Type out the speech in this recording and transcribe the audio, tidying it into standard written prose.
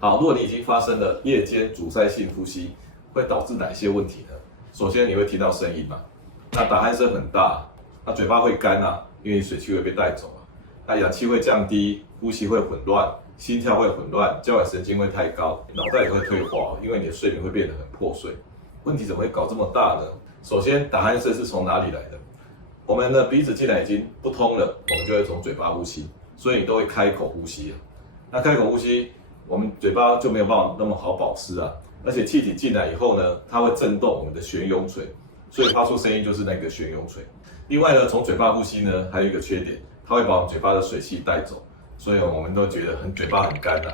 好，如果你已经发生了夜间阻塞性呼吸，会导致哪些问题呢？首先你会听到声音嘛，那打鼾声很大，那嘴巴会干啊，因为水汽会被带走啊，那氧气会降低，呼吸会混乱，心跳会混乱，交感神经会太高，脑袋也会退化，因为你的睡眠会变得很破碎。问题怎么会搞这么大呢？首先，打鼾声是从哪里来的？我们的鼻子既然已经不通了，我们就会从嘴巴呼吸，所以你都会开口呼吸了。那开口呼吸，我们嘴巴就没有办法那么好保湿啊。而且气体进来以后呢，它会震动我们的悬雍垂，所以发出声音就是那个悬雍垂。另外呢，从嘴巴呼吸呢，还有一个缺点，它会把我们嘴巴的水汽带走，所以我们都觉得嘴巴很干啊。